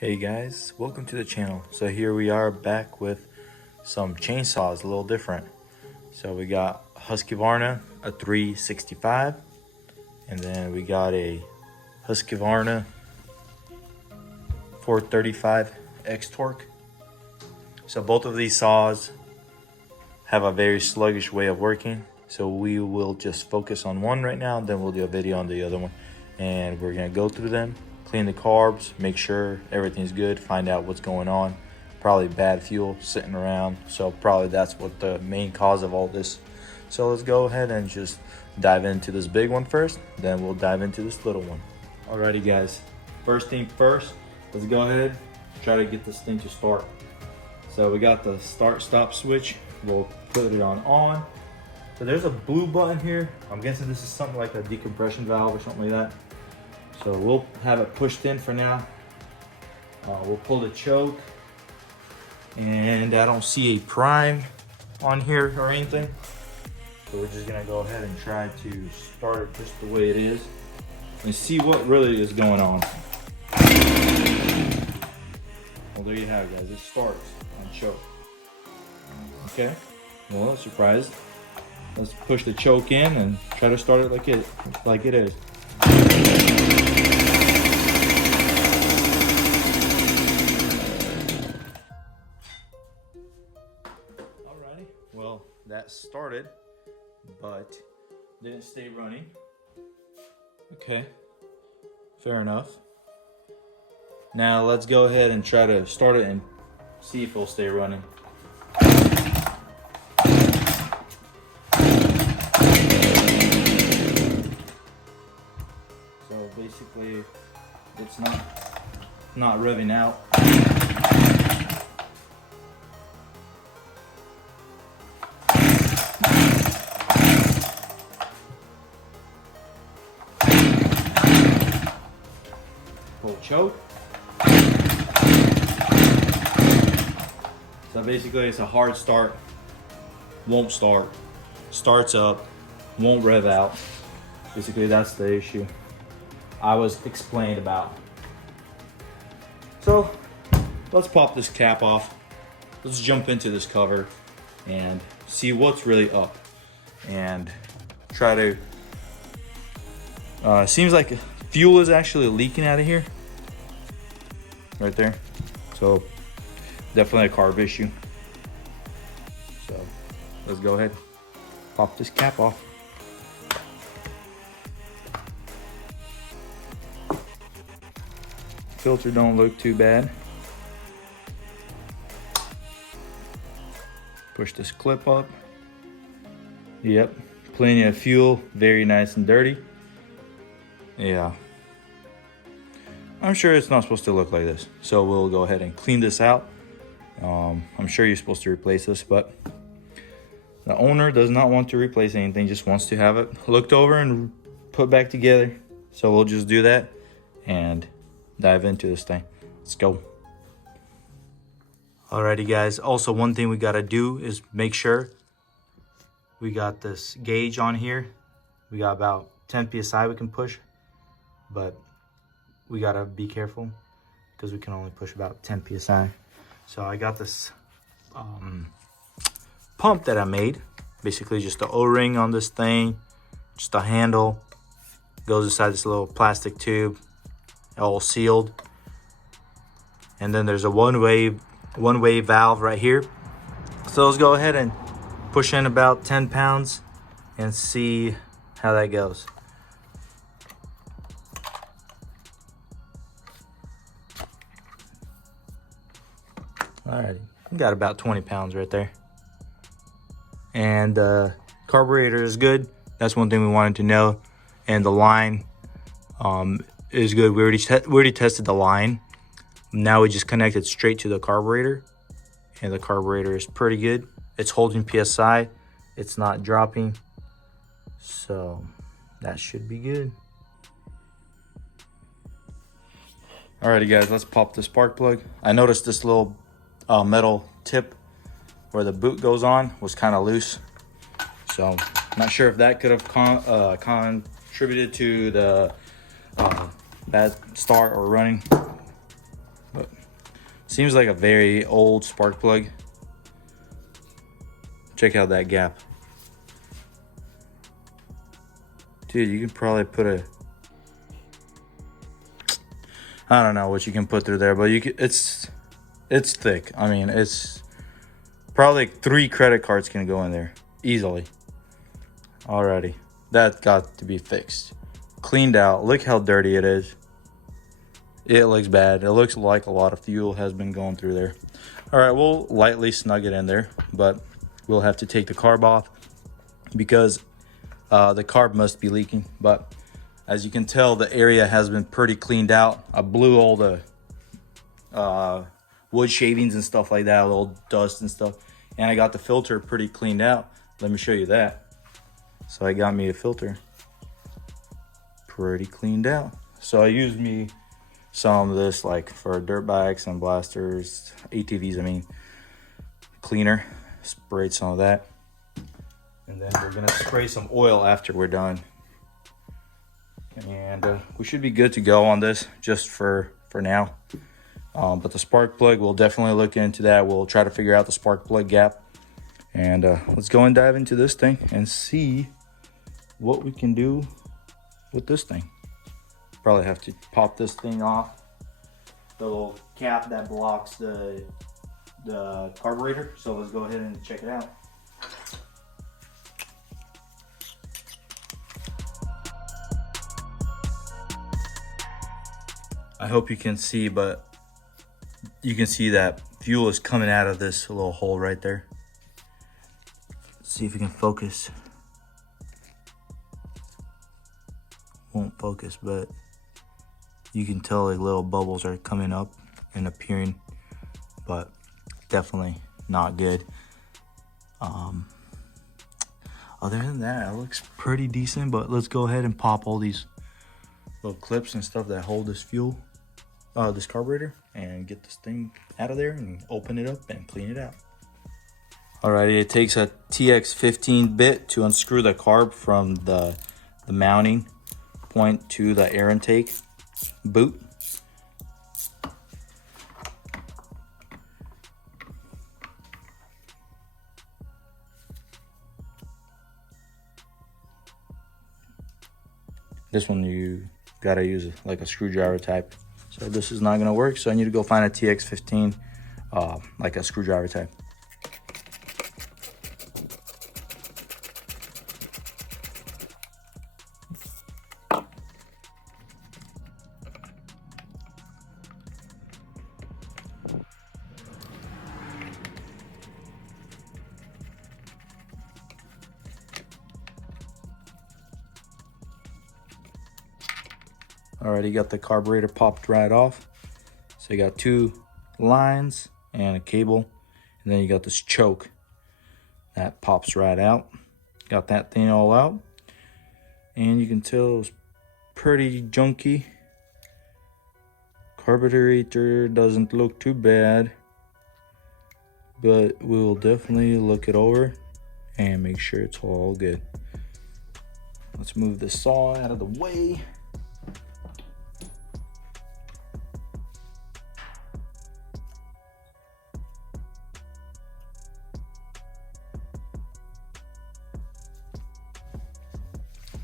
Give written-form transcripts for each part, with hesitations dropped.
Hey guys, welcome to the channel. So here we are back with some chainsaws, a little different. So we got Husqvarna, a 365, and then we got a Husqvarna 435 X Torque. So both of these saws have a very sluggish way of working. So we will just focus on one right now, and then we'll do a video on the other one. And we're gonna go through them, clean the carbs, make sure everything's good, find out what's going on. Probably bad fuel sitting around, so probably that's what the main cause of all this. So let's go ahead and just dive into this big one first, then we'll dive into this little one. Alrighty guys, first thing first, let's go ahead, try to get this thing to start. So we got the start stop switch, we'll put it on. So there's a blue button here. I'm guessing this is something like a decompression valve or something like that. So we'll have it pushed in for now. We'll pull the choke, and I don't see a prime on here or anything. So we're just gonna go ahead and try to start it just the way it is and see what really is going on. Well, there you have it, guys. It starts on choke. Okay, well, not surprised. Let's push the choke in and try to start it like it is. Alrighty, well, that started, but didn't stay running. Okay, fair enough. Now let's go ahead and try to start it and see if it'll stay running. So basically, it's not revving out. Pull choke. So basically, it's a hard start, won't start, starts up, won't rev out. Basically, that's the issue I was explained about. So let's pop this cap off. Let's jump into this cover and see what's really up and try to, seems like fuel is actually leaking out of here, right there. So definitely a carb issue. So let's go ahead, pop this cap off. Filter don't look too bad. Push this clip up. Yep, plenty of fuel, very nice and dirty. Yeah, I'm sure it's not supposed to look like this. So we'll go ahead and clean this out. I'm sure you're supposed to replace this, but the owner does not want to replace anything, just wants to have it looked over and put back together. So we'll just do that and dive into this thing. Let's go. Alrighty guys, also one thing we gotta do is make sure we got this gauge on here. We got about 10 psi we can push, but we gotta be careful because we can only push about 10 psi. So I got this pump that I made, basically just the O-ring on this thing, just a handle, goes inside this little plastic tube, all sealed. And then there's a one-way valve right here. So let's go ahead and push in about 10 pounds and see how that goes. Alrighty, got about 20 pounds right there. And carburetor is good. That's one thing we wanted to know. And the line is good. We already tested the line. Now we just connected straight to the carburetor, and the carburetor is pretty good. It's holding PSI. It's not dropping. So that should be good. Alrighty guys, let's pop the spark plug. I noticed this little metal tip where the boot goes on was kind of loose. So not sure if that could have contributed to the bad start or running. But Seems like a very old spark plug. Check out that gap. Dude, you can probably put a, I don't know what you can put through there, but you can, it's thick. I mean, it's probably 3 credit cards can go in there easily. Alrighty, that got to be fixed. Cleaned out. Look how dirty it is. It looks bad. It looks like a lot of fuel has been going through there. All right, we'll lightly snug it in there, but we'll have to take the carb off because the carb must be leaking. But as you can tell, the area has been pretty cleaned out. I blew all the wood shavings and stuff like that, little dust and stuff. And I got the filter pretty cleaned out. Let me show you that. So I got me a filter pretty cleaned out. So I used me some of this like for dirt bikes and blasters, ATVs, I mean, cleaner. Sprayed some of that. And then we're gonna spray some oil after we're done. And we should be good to go on this just for now. But the spark plug, we'll definitely look into that. We'll try to figure out the spark plug gap. And let's go and dive into this thing and see what we can do with this thing. Probably have to pop this thing off, the little cap that blocks the carburetor. So let's go ahead and check it out. I hope you can see, but you can see that fuel is coming out of this little hole right there. Let's see if we can focus. Won't focus, but you can tell like little bubbles are coming up and appearing, but definitely not good. Other than that, it looks pretty decent, but let's go ahead and pop all these little clips and stuff that hold this fuel, this carburetor, and get this thing out of there and open it up and clean it out. Alrighty, it takes a TX15 bit to unscrew the carb from the mounting point to the air intake boot. This one you gotta use like a screwdriver type. So this is not gonna work, so I need to go find a TX15 like a screwdriver type. Alright, you got the carburetor popped right off. So you got 2 lines and a cable, and then you got this choke that pops right out. Got that thing all out, and you can tell it's pretty junky. Carburetor doesn't look too bad, but we'll definitely look it over and make sure it's all good. Let's move the saw out of the way.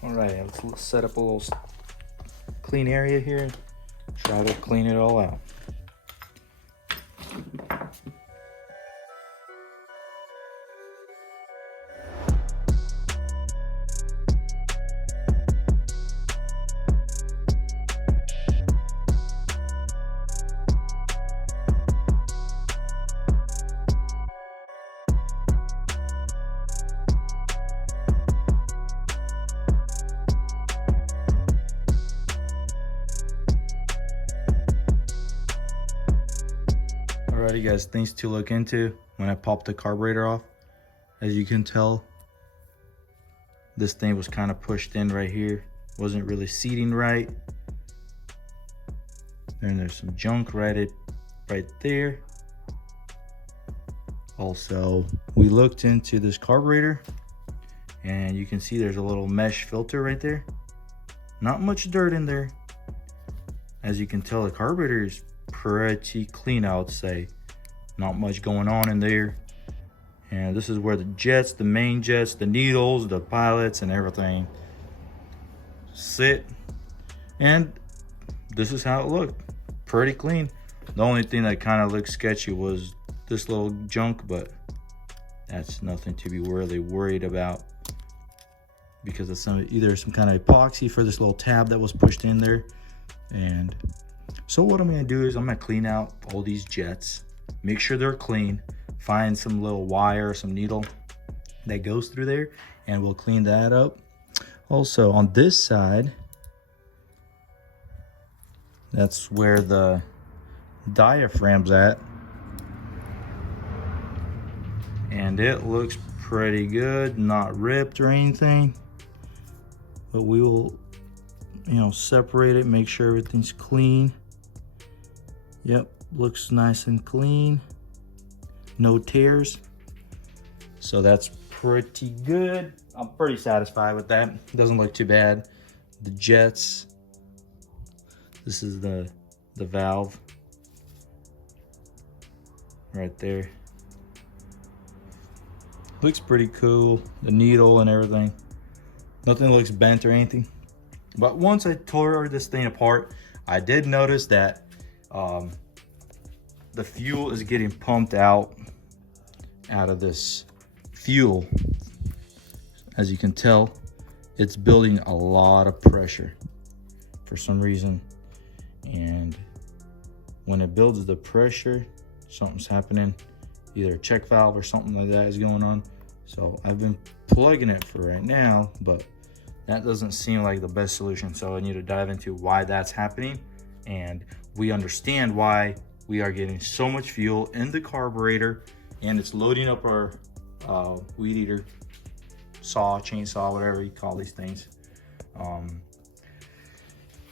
All right, let's set up a little clean area here and try to clean it all out. Alrighty guys, things to look into when I popped the carburetor off. As you can tell, this thing was kind of pushed in right here. Wasn't really seating right. And there's some junk right there. Also, we looked into this carburetor and you can see there's a little mesh filter right there. Not much dirt in there. As you can tell, the carburetor is pretty clean, I would say. Not much going on in there. And this is where the jets, the main jets, the needles, the pilots, and everything sit. And this is how it looked. Pretty clean. The only thing that kind of looked sketchy was this little junk, but that's nothing to be really worried about, because it's either some kind of epoxy for this little tab that was pushed in there. And so what I'm gonna do is I'm gonna clean out all these jets, make sure they're clean, find some little wire, some needle that goes through there, and we'll clean that up. Also on this side, that's where the diaphragm's at, and it looks pretty good, not ripped or anything, but we will, you know, separate it, make sure everything's clean. Yep, looks nice and clean, no tears, so that's pretty good. I'm pretty satisfied with that. Doesn't look too bad. The jets, this is the valve right there. Looks pretty cool, the needle and everything. Nothing looks bent or anything. But once I tore this thing apart, I did notice that the fuel is getting pumped out of this fuel. As you can tell, it's building a lot of pressure for some reason. And when it builds the pressure, something's happening. Either a check valve or something like that is going on. So I've been plugging it for right now, but that doesn't seem like the best solution. So I need to dive into why that's happening. And we understand why we are getting so much fuel in the carburetor, and it's loading up our weed eater, saw, chainsaw, whatever you call these things.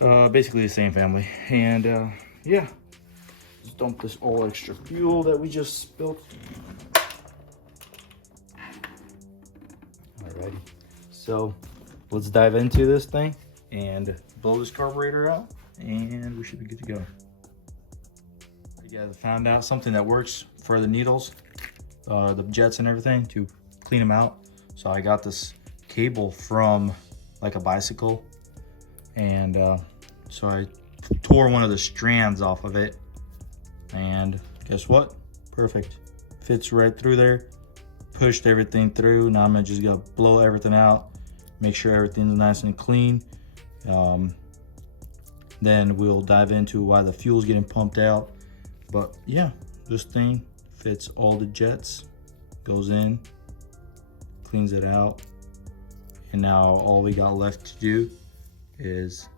Basically the same family. And yeah, let's dump this all extra fuel that we just spilled. Alrighty, so let's dive into this thing and blow this carburetor out, and we should be good to go. Yeah, I found out something that works for the needles, the jets and everything, to clean them out. So I got this cable from like a bicycle, and so I tore one of the strands off of it, and guess what? Perfect. Fits right through there. Pushed everything through. Now I'm just gonna blow everything out, make sure everything's nice and clean. Then we'll dive into why the fuel's getting pumped out. But yeah, this thing fits all the jets, goes in, cleans it out, and now all we got left to do is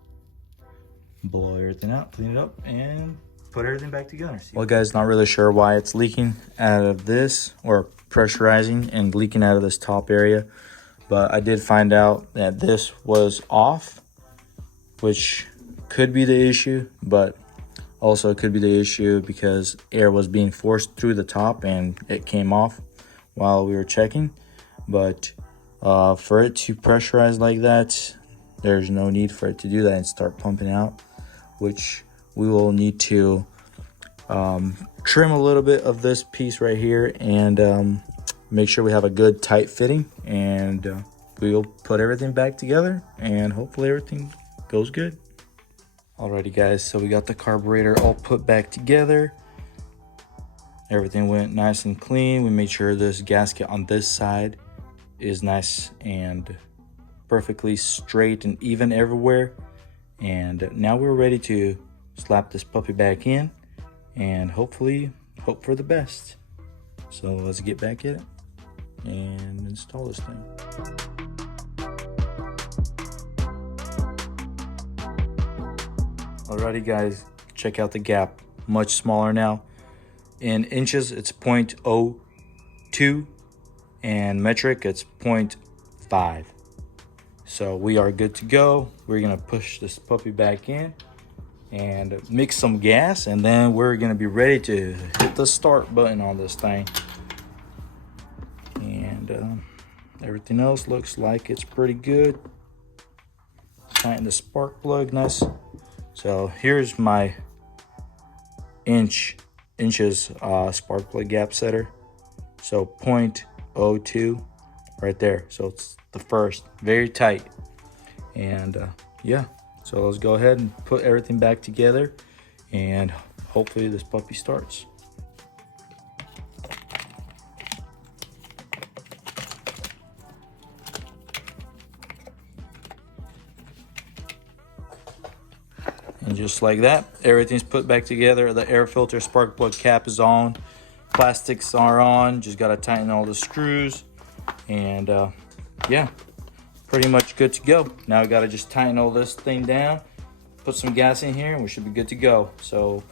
blow everything out, clean it up, and put everything back together. Well guys, not really sure why it's leaking out of this, or pressurizing and leaking out of this top area, but I did find out that this was off, which could be the issue, but also it could be the issue because air was being forced through the top and it came off while we were checking. But for it to pressurize like that, there's no need for it to do that and start pumping out, which we will need to trim a little bit of this piece right here and make sure we have a good tight fitting, and we'll put everything back together and hopefully everything goes good. Alrighty guys, so we got the carburetor all put back together. Everything went nice and clean. We made sure this gasket on this side is nice and perfectly straight and even everywhere. And now we're ready to slap this puppy back in and hopefully hope for the best. So let's get back at it and install this thing. Alrighty guys, check out the gap, much smaller now. In inches it's 0.02 and metric it's 0.5. So we are good to go. We're gonna push this puppy back in and mix some gas, and then we're gonna be ready to hit the start button on this thing. And everything else looks like it's pretty good. Tighten the spark plug nice. So here's my inches spark plug gap setter. So 0.02 right there. So it's the first, very tight. And yeah, so let's go ahead and put everything back together, and hopefully this puppy starts. And just like that, everything's put back together. The air filter spark plug cap is on. Plastics are on. Just got to tighten all the screws. And yeah, pretty much good to go. Now we got to just tighten all this thing down, put some gas in here, and we should be good to go. So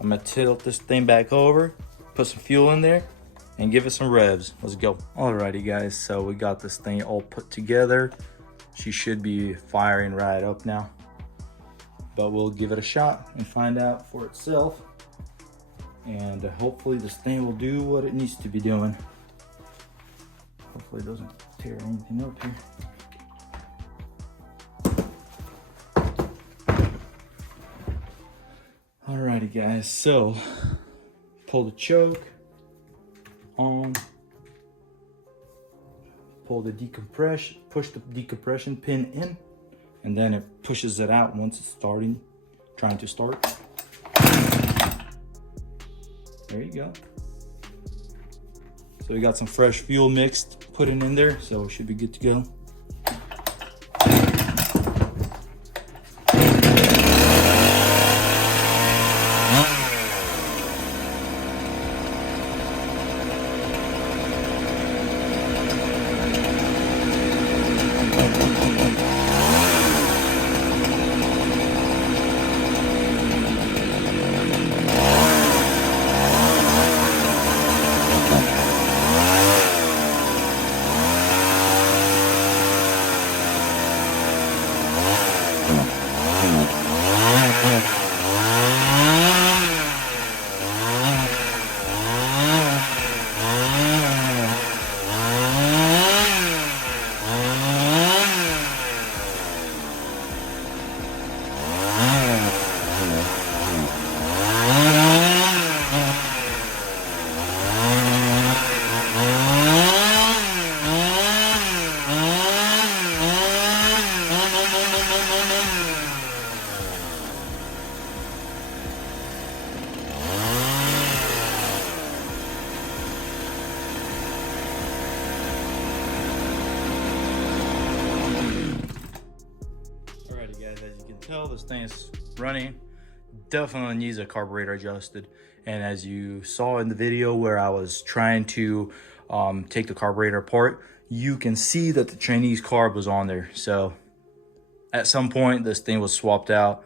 I'm going to tilt this thing back over, put some fuel in there, and give it some revs. Let's go. Alrighty guys, so we got this thing all put together. She should be firing right up now, but we'll give it a shot and find out for itself. And hopefully this thing will do what it needs to be doing. Hopefully it doesn't tear anything up here. Alrighty guys, so pull the choke on, pull the decompression, push the decompression pin in, and then it pushes it out once it's trying to start. There you go. So we got some fresh fuel mixed, putting in there, so it should be good to go. Tell this thing is running. Definitely needs a carburetor adjusted, and as you saw in the video where I was trying to take the carburetor apart, you can see that the Chinese carb was on there. So at some point this thing was swapped out,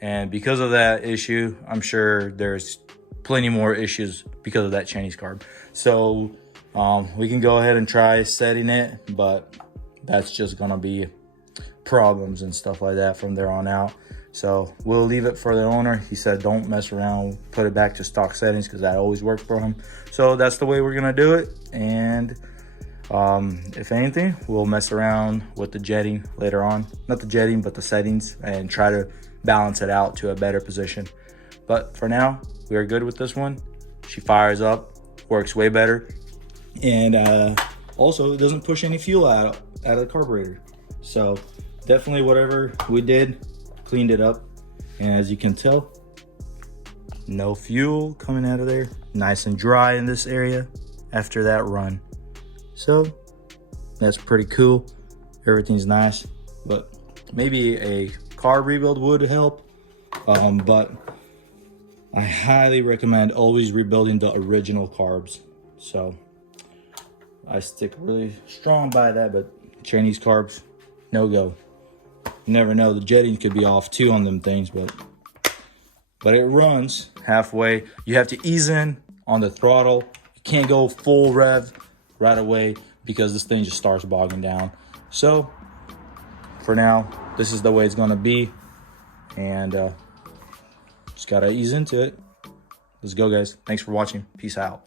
and because of that issue, I'm sure there's plenty more issues because of that Chinese carb. So we can go ahead and try setting it, but that's just gonna be problems and stuff like that from there on out. So we'll leave it for the owner. He said don't mess around, put it back to stock settings, because that always worked for him. So that's the way we're gonna do it. And if anything, we'll mess around with the jetting later on, not the jetting but the settings, and try to balance it out to a better position. But for now, we are good with this one. She fires up, works way better, and also it doesn't push any fuel out of the carburetor. So definitely whatever we did, cleaned it up. And as you can tell, no fuel coming out of there. Nice and dry in this area after that run. So that's pretty cool. Everything's nice, but maybe a carb rebuild would help. But I highly recommend always rebuilding the original carbs. So I stick really strong by that, but Chinese carbs, no go. You never know, the jetting could be off too on them things, but it runs halfway. You have to ease in on the throttle. You can't go full rev right away because this thing just starts bogging down. So for now, this is the way it's gonna be, and just gotta ease into it. Let's go, guys. Thanks for watching. Peace out.